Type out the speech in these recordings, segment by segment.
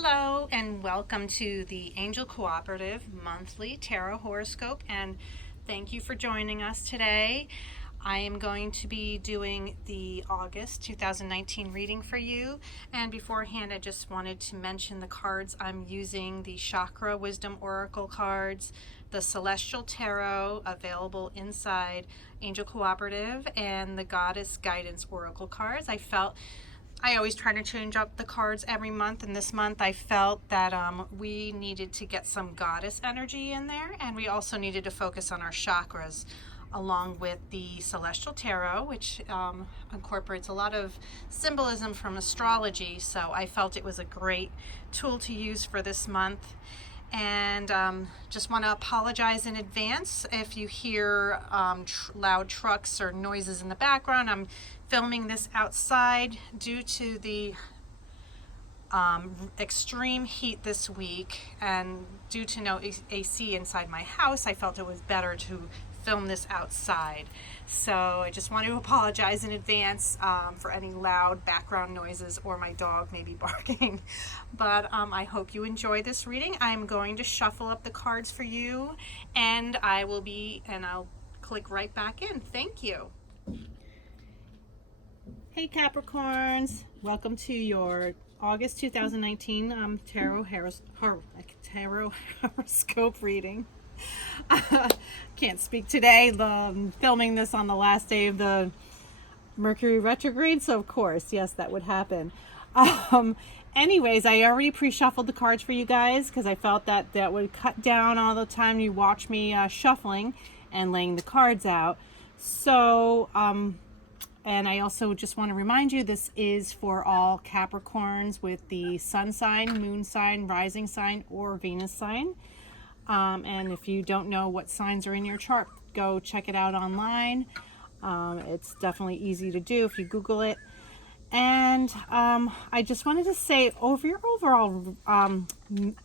Hello and welcome to the Angel Cooperative Monthly Tarot Horoscope, and thank you for joining us today. I am going to be doing the August 2019 reading for you, and beforehand I just wanted to mention the cards I'm using: the Chakra Wisdom Oracle cards, the Celestial Tarot available inside Angel Cooperative, and the Goddess Guidance Oracle cards. I always try to change up the cards every month, and this month I felt that we needed to get some goddess energy in there, and we also needed to focus on our chakras, along with the Celestial Tarot, which incorporates a lot of symbolism from astrology. So I felt it was a great tool to use for this month. And just want to apologize in advance if you hear loud trucks or noises in the background. I'm filming this outside due to the extreme heat this week, and due to no AC inside my house, I felt it was better to film this outside. So I just want to apologize in advance for any loud background noises or my dog maybe barking. But I hope you enjoy this reading. I'm going to shuffle up the cards for you, and I'll click right back in. Thank you. Hey Capricorns, welcome to your August 2019 tarot horoscope reading. Can't speak today. Filming this on the last day of the Mercury retrograde, so of course, yes, that would happen. Anyways, I already pre-shuffled the cards for you guys because I felt that would cut down all the time you watch me shuffling and laying the cards out. So, and I also just want to remind you, this is for all Capricorns with the sun sign, moon sign, rising sign, or Venus sign. And if you don't know what signs are in your chart, go check it out online. It's definitely easy to do if you Google it. And I just wanted to say, your overall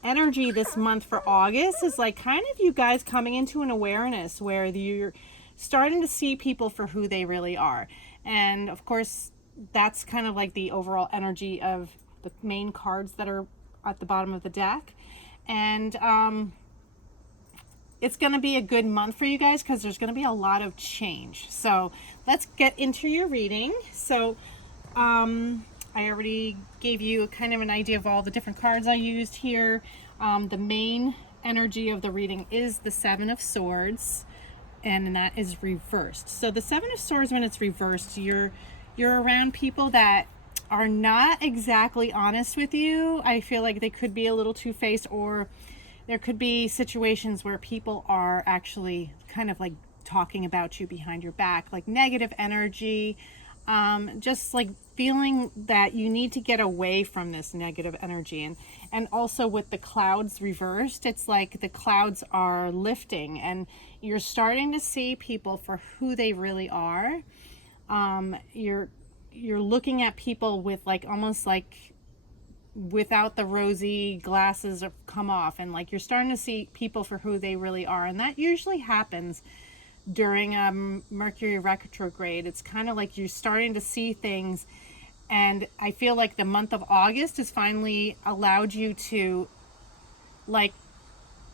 energy this month for August is like kind of you guys coming into an awareness where you're starting to see people for who they really are. And of course, that's kind of like the overall energy of the main cards that are at the bottom of the deck. And it's going to be a good month for you guys because there's going to be a lot of change. So let's get into your reading. So I already gave you kind of an idea of all the different cards I used here. The main energy of the reading is the Seven of Swords, and that is reversed. So the Seven of Swords, when it's reversed, you're around people that are not exactly honest with you. I feel like they could be a little two-faced, or there could be situations where people are actually kind of like talking about you behind your back, like negative energy, just like feeling that you need to get away from this negative energy. And also with the clouds reversed, it's like the clouds are lifting and you're starting to see people for who they really are. You're looking at people with like almost like without the rosy glasses have come off, and like you're starting to see people for who they really are. And that usually happens during Mercury retrograde. It's kind of like you're starting to see things, and I feel like the month of August has finally allowed you to like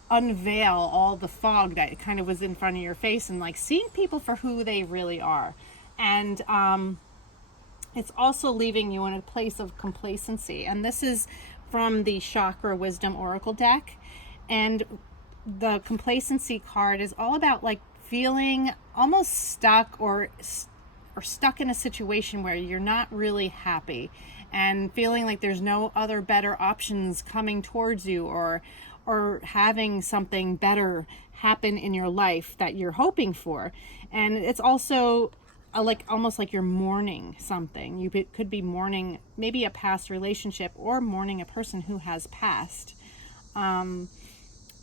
unveil all the fog that kind of was in front of your face and like seeing people for who they really are. And it's also leaving you in a place of complacency. And this is from the Chakra Wisdom Oracle deck. And the complacency card is all about like feeling almost stuck or stuck in a situation where you're not really happy and feeling like there's no other better options coming towards you, or having something better happen in your life that you're hoping for. And it's also like almost like you're mourning something. You could be mourning maybe a past relationship, or mourning a person who has passed,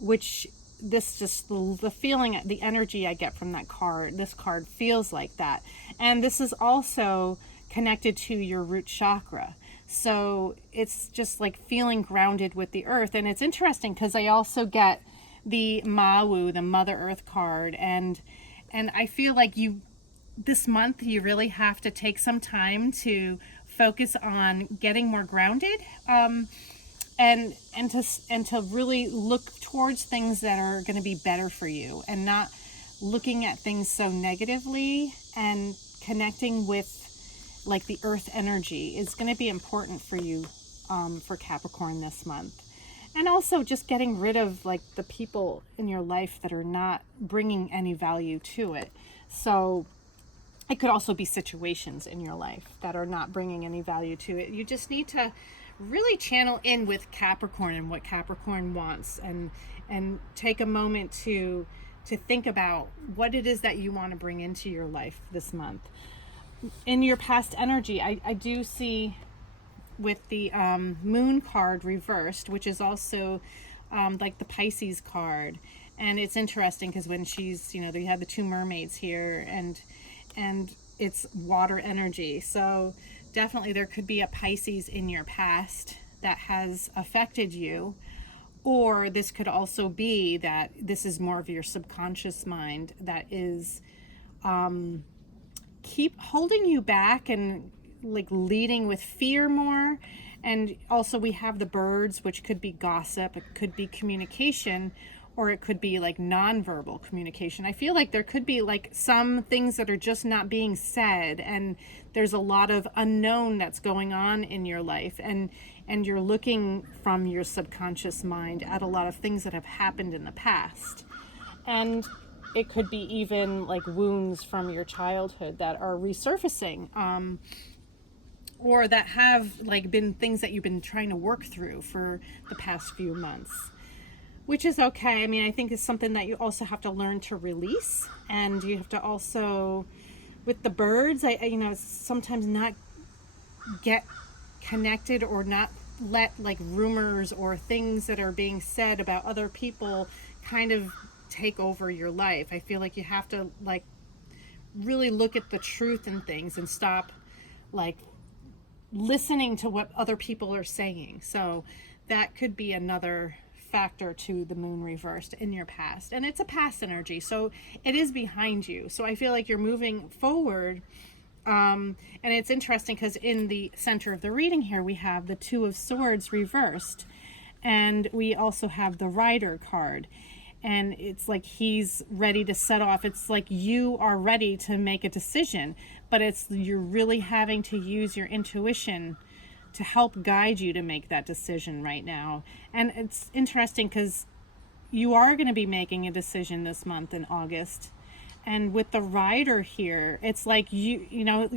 which this just the feeling, the energy I get from this card feels like that. And this is also connected to your root chakra, so it's just like feeling grounded with the earth. And it's interesting because I also get the Mawu, the Mother Earth card, and I feel like this month you really have to take some time to focus on getting more grounded. to really look towards things that are going to be better for you, and not looking at things so negatively, and connecting with like the earth energy is going to be important for you for Capricorn this month. And also just getting rid of like the people in your life that are not bringing any value to it. So it could also be situations in your life that are not bringing any value to it. You just need to really channel in with Capricorn and what Capricorn wants, and take a moment to think about what it is that you want to bring into your life this month. In your past energy, I do see with the moon card reversed, which is also like the Pisces card. And it's interesting because when she's, they have the two mermaids here, and it's water energy. So definitely there could be a Pisces in your past that has affected you. Or this could also be that this is more of your subconscious mind that is keep holding you back and like leading with fear more. And also we have the birds, which could be gossip, it could be communication, or it could be like nonverbal communication. I feel like there could be like some things that are just not being said, and there's a lot of unknown that's going on in your life, and you're looking from your subconscious mind at a lot of things that have happened in the past. And it could be even like wounds from your childhood that are resurfacing, or that have like been things that you've been trying to work through for the past few months, which is okay. I mean, I think it's something that you also have to learn to release. And you have to also, with the birds, I sometimes not get connected, or not let like rumors or things that are being said about other people kind of take over your life. I feel like you have to like really look at the truth in things and stop like listening to what other people are saying. So that could be another factor to the moon reversed in your past. And it's a past energy, so it is behind you. So I feel like you're moving forward. And it's interesting because in the center of the reading here, we have the Two of Swords reversed. And we also have the Rider card. And it's like he's ready to set off. It's like you are ready to make a decision, but you're really having to use your intuition to help guide you to make that decision right now. And it's interesting because you are going to be making a decision this month in August. And with the Rider here, it's like you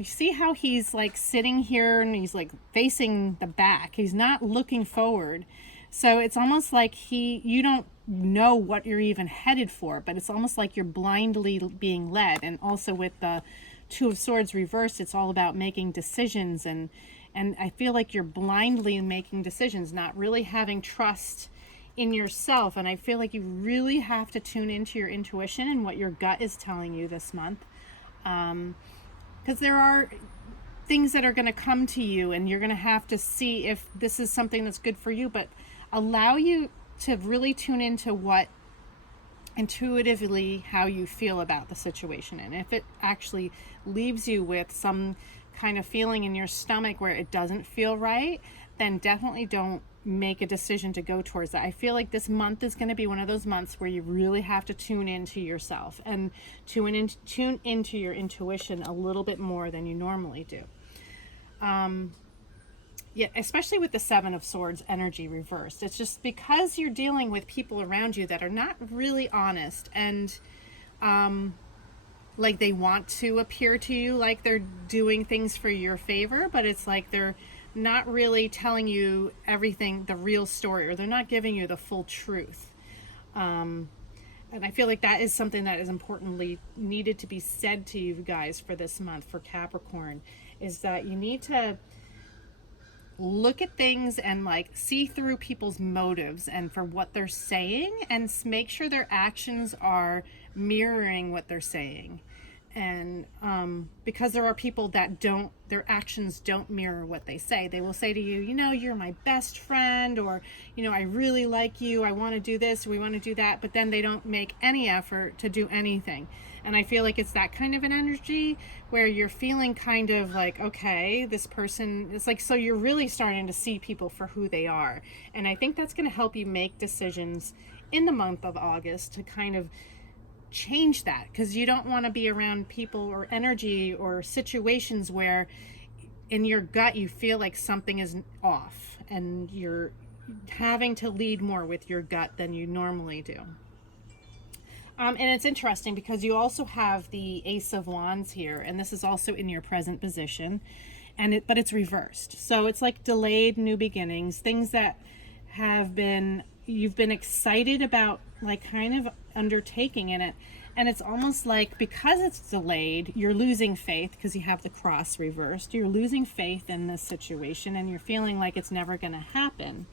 see how he's like sitting here and he's like facing the back. He's not looking forward. So it's almost like you don't know what you're even headed for, but it's almost like you're blindly being led. And also with the Two of Swords reversed, it's all about making decisions, and I feel like you're blindly making decisions, not really having trust in yourself. And I feel like you really have to tune into your intuition and what your gut is telling you this month, because there are things that are going to come to you, and you're going to have to see if this is something that's good for you, but allow you to really tune into what intuitively how you feel about the situation. And if it actually leaves you with some kind of feeling in your stomach where it doesn't feel right, then definitely don't make a decision to go towards that. I feel like this month is going to be one of those months where you really have to tune into yourself and tune into your intuition a little bit more than you normally do. Yeah, especially with the Seven of Swords energy reversed. It's just because you're dealing with people around you that are not really honest, and like they want to appear to you like they're doing things for your favor, but it's like they're not really telling you everything, the real story, or they're not giving you the full truth. And I feel like that is something that is importantly needed to be said to you guys for this month for Capricorn, is that you need to look at things and like see through people's motives and for what they're saying, and make sure their actions are mirroring what they're saying. And because there are people that their actions don't mirror what they say. They will say to you, you're my best friend, or I really like you, I want to do this, we want to do that, but then they don't make any effort to do anything. And I feel like it's that kind of an energy where you're feeling kind of like, okay, this person, it's like, so you're really starting to see people for who they are. And I think that's going to help you make decisions in the month of August to kind of change that, because you don't want to be around people or energy or situations where in your gut you feel like something is off and you're having to lead more with your gut than you normally do. And it's interesting because you also have the Ace of Wands here, and this is also in your present position, but it's reversed. So it's like delayed new beginnings, things that you've been excited about, like kind of undertaking in it. And it's almost like because it's delayed, you're losing faith because you have the cross reversed. You're losing faith in this situation and you're feeling like it's never going to happen.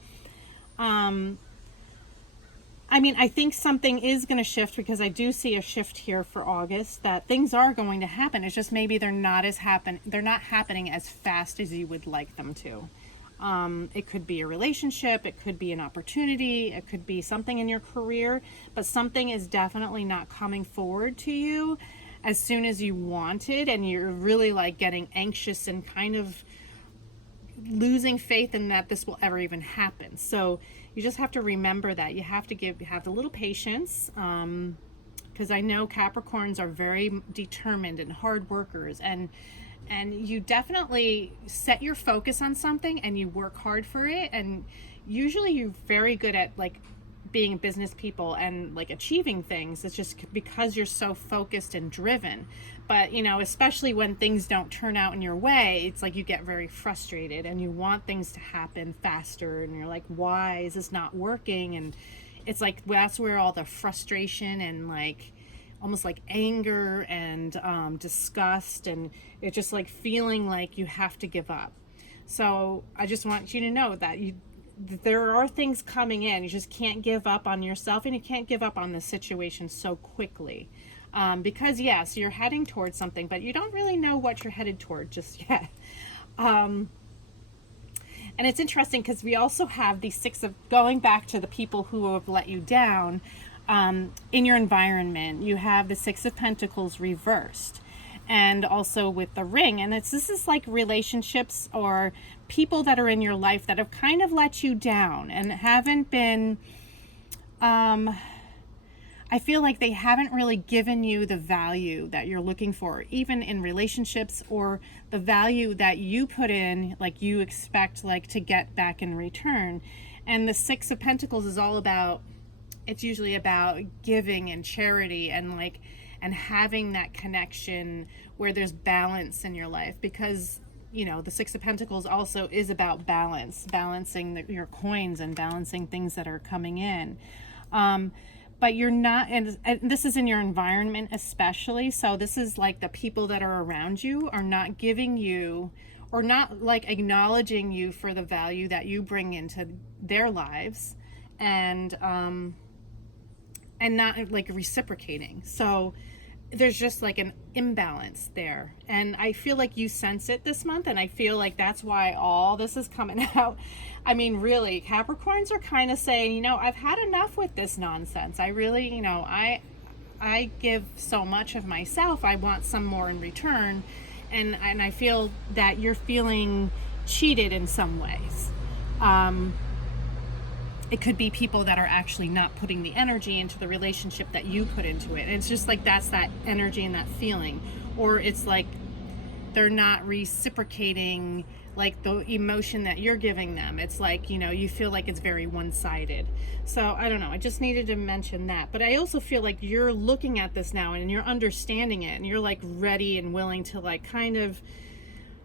I mean, I think something is going to shift, because I do see a shift here for August, that things are going to happen. It's just maybe they're not happening as fast as you would like them to. It could be a relationship, it could be an opportunity, it could be something in your career, but something is definitely not coming forward to you as soon as you wanted, and you're really like getting anxious and kind of losing faith in that this will ever even happen. So you just have to remember that you have a little patience, because I know Capricorns are very determined and hard workers, and you definitely set your focus on something and you work hard for it, and usually you're very good at like being business people and like achieving things. It's just because you're so focused and driven. But you know, especially when things don't turn out in your way, it's like you get very frustrated and you want things to happen faster, and you're like, why is this not working? And it's like, well, that's where all the frustration and like almost like anger and disgust, and it's just like feeling like you have to give up. So I just want you to know that there are things coming in. You just can't give up on yourself, and you can't give up on the situation so quickly, because yes, you're heading towards something, but you don't really know what you're headed toward just yet. And it's interesting because we also have the Six of, going back to the people who have let you down in your environment. You have the Six of Pentacles reversed, and also with the Ring, and this is like relationships or people that are in your life that have kind of let you down and haven't been, I feel like they haven't really given you the value that you're looking for, even in relationships, or the value that you put in, like you expect like to get back in return. And the Six of Pentacles is all about, it's usually about giving and charity and like, and having that connection where there's balance in your life, because you know the Six of Pentacles also is about balancing your coins and balancing things that are coming in. But you're not, and this is in your environment especially, so this is like the people that are around you are not giving you, or not like acknowledging you for the value that you bring into their lives, and not like reciprocating. So there's just like an imbalance there, and I feel like you sense it this month, and I feel like that's why all this is coming out. I mean, really, Capricorns are kind of saying, you know, I've had enough with this nonsense. I really, you know, I give so much of myself, I want some more in return, and I feel that you're feeling cheated in some ways. It could be people that are actually not putting the energy into the relationship that you put into it. And it's just like, that's that energy and that feeling. Or it's like they're not reciprocating like the emotion that you're giving them. It's like, you know, you feel like it's very one-sided. So I don't know, I just needed to mention that. But I also feel like you're looking at this now and you're understanding it, and you're like ready and willing to like kind of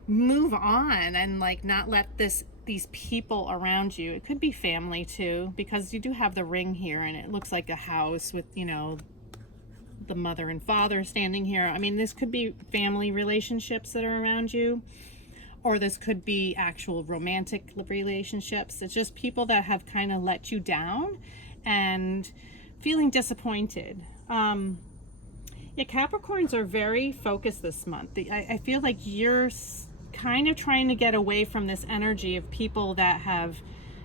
move on and like not let these people around you, it could be family too, because you do have the Ring here and it looks like a house with, you know, the mother and father standing here. I mean, this could be family relationships that are around you, or this could be actual romantic relationships. It's just people that have kind of let you down and feeling disappointed. Yeah, Capricorns are very focused this month. I feel like you're kind of trying to get away from this energy of people that have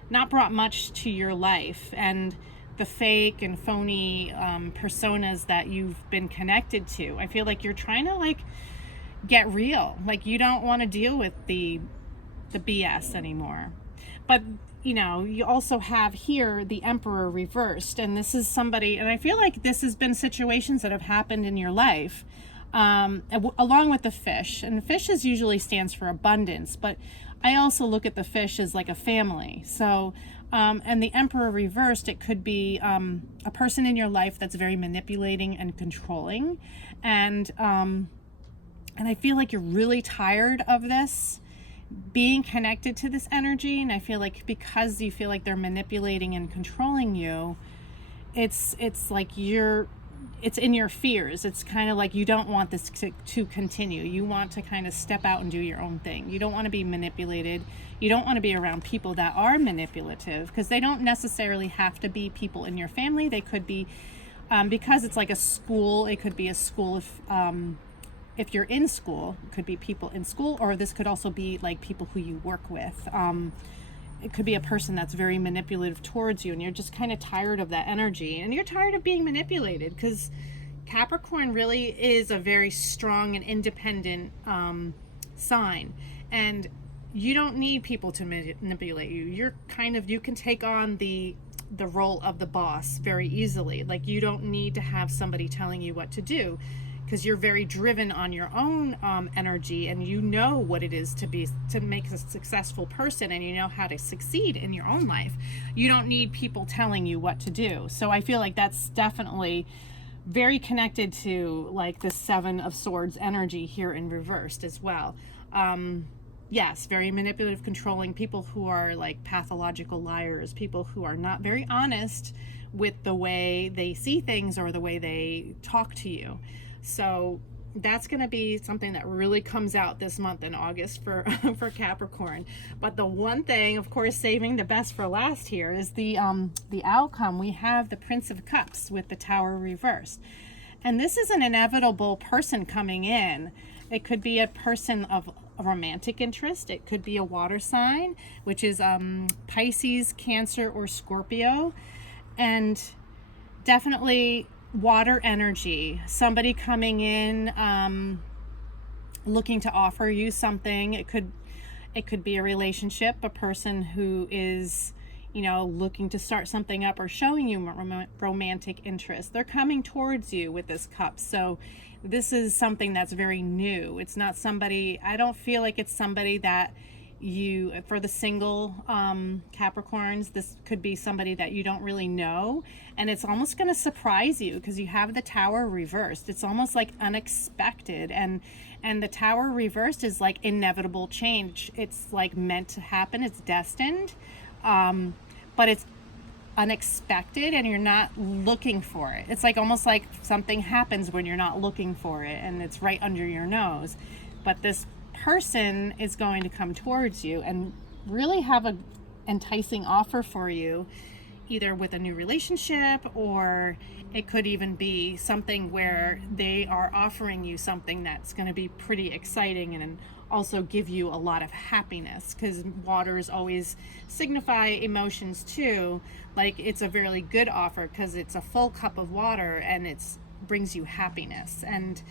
not brought much to your life, and the fake and phony personas that you've been connected to. I feel like you're trying to like get real. Like you don't want to deal with the BS anymore. But you know, you also have here the Emperor reversed, and this is somebody, and I feel like this has been situations that have happened in your life, along with the fish. And fish is usually stands for abundance, but I also look at the fish as like a family. So, and the Emperor reversed, it could be a person in your life that's very manipulating and controlling, and I feel like you're really tired of this, being connected to this energy. And I feel like because you feel like they're manipulating and controlling you, it's like it's in your fears. It's kind of like you don't want this to continue. You want to kind of step out and do your own thing. You don't want to be manipulated. You don't want to be around people that are manipulative, because they don't necessarily have to be people in your family. They could be, because it's like a school, it could be a school if you're in school, it could be people in school, or this could also be like people who you work with. It could be a person that's very manipulative towards you, and you're just kind of tired of that energy, and you're tired of being manipulated, because Capricorn really is a very strong and independent sign, and you don't need people to manipulate you. You can take on the role of the boss very easily. Like you don't need to have somebody telling you what to do, because you're very driven on your own energy, and you know what it is to make a successful person, and you know how to succeed in your own life. You don't need people telling you what to do. So I feel like that's definitely very connected to like the Seven of Swords energy here in reversed as well. Yes, very manipulative, controlling, people who are like pathological liars, people who are not very honest with the way they see things or the way they talk to you. So that's going to be something that really comes out this month in August for Capricorn. But the one thing, of course, saving the best for last here is the outcome. We have the Prince of Cups with the Tower reversed. And this is an inevitable person coming in. It could be a person of a romantic interest. It could be a water sign, which is Pisces, Cancer, or Scorpio. And definitely water energy, somebody coming in looking to offer you something. It could be a relationship, a person who is, you know, looking to start something up or showing you romantic interest. They're coming towards you with this cup. So this is something that's very new. It's not somebody, I don't feel like it's somebody that you, for the single Capricorns, this could be somebody that you don't really know, and it's almost going to surprise you because you have the Tower reversed. It's almost like unexpected, and the Tower reversed is like inevitable change. It's like meant to happen. It's destined, but it's unexpected, and you're not looking for it. It's like almost like something happens when you're not looking for it, and it's right under your nose. But this person is going to come towards you and really have a enticing offer for you, either with a new relationship, or it could even be something where they are offering you something that's going to be pretty exciting and also give you a lot of happiness, because waters always signify emotions too. Like it's a really good offer because it's a full cup of water, and it's brings you happiness and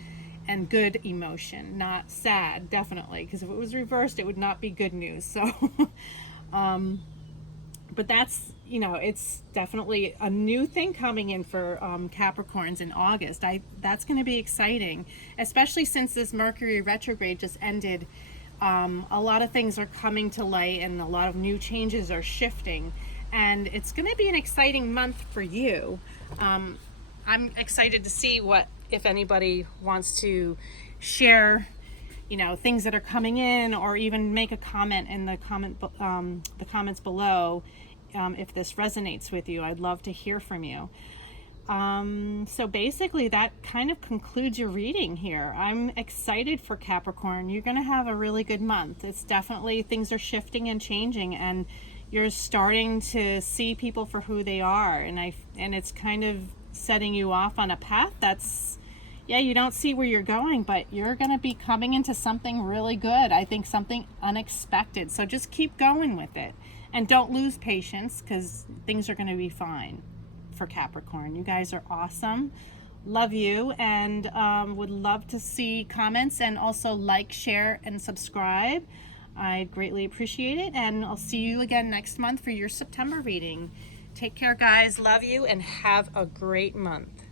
good emotion, not sad, definitely, because if it was reversed, it would not be good news. So but that's, you know, it's definitely a new thing coming in for Capricorns in August. That's going to be exciting, especially since this Mercury retrograde just ended. A lot of things are coming to light, and a lot of new changes are shifting, and it's going to be an exciting month for you. I'm excited to see what, if anybody wants to share, you know, things that are coming in, or even make a comment in the comments below. If this resonates with you, I'd love to hear from you. So basically that kind of concludes your reading here. I'm excited for Capricorn. You're going to have a really good month. It's definitely, things are shifting and changing, and you're starting to see people for who they are, and it's kind of setting you off on a path that's, yeah, you don't see where you're going, but you're going to be coming into something really good. I think something unexpected. So just keep going with it, and don't lose patience, because things are going to be fine. for Capricorn. You guys are awesome. Love you, and would love to see comments, and also like, share, and subscribe. I greatly appreciate it, and I'll see you again next month for your September reading. Take care, guys. Love you, and have a great month.